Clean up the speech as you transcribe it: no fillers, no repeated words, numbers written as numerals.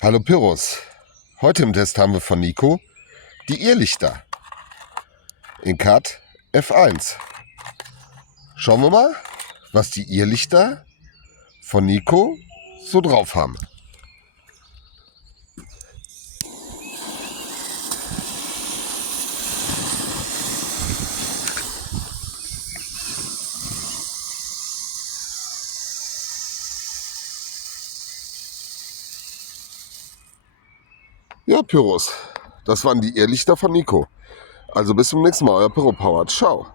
Hallo Pyrrhus, heute im Test haben wir von Nico die Irrlichter in Cut F1. Schauen wir mal, was die Irrlichter von Nico so drauf haben. Ja, Pyrrhus, das waren die Irrlichter von Nico. Also bis zum nächsten Mal, euer Pyropower. Ciao.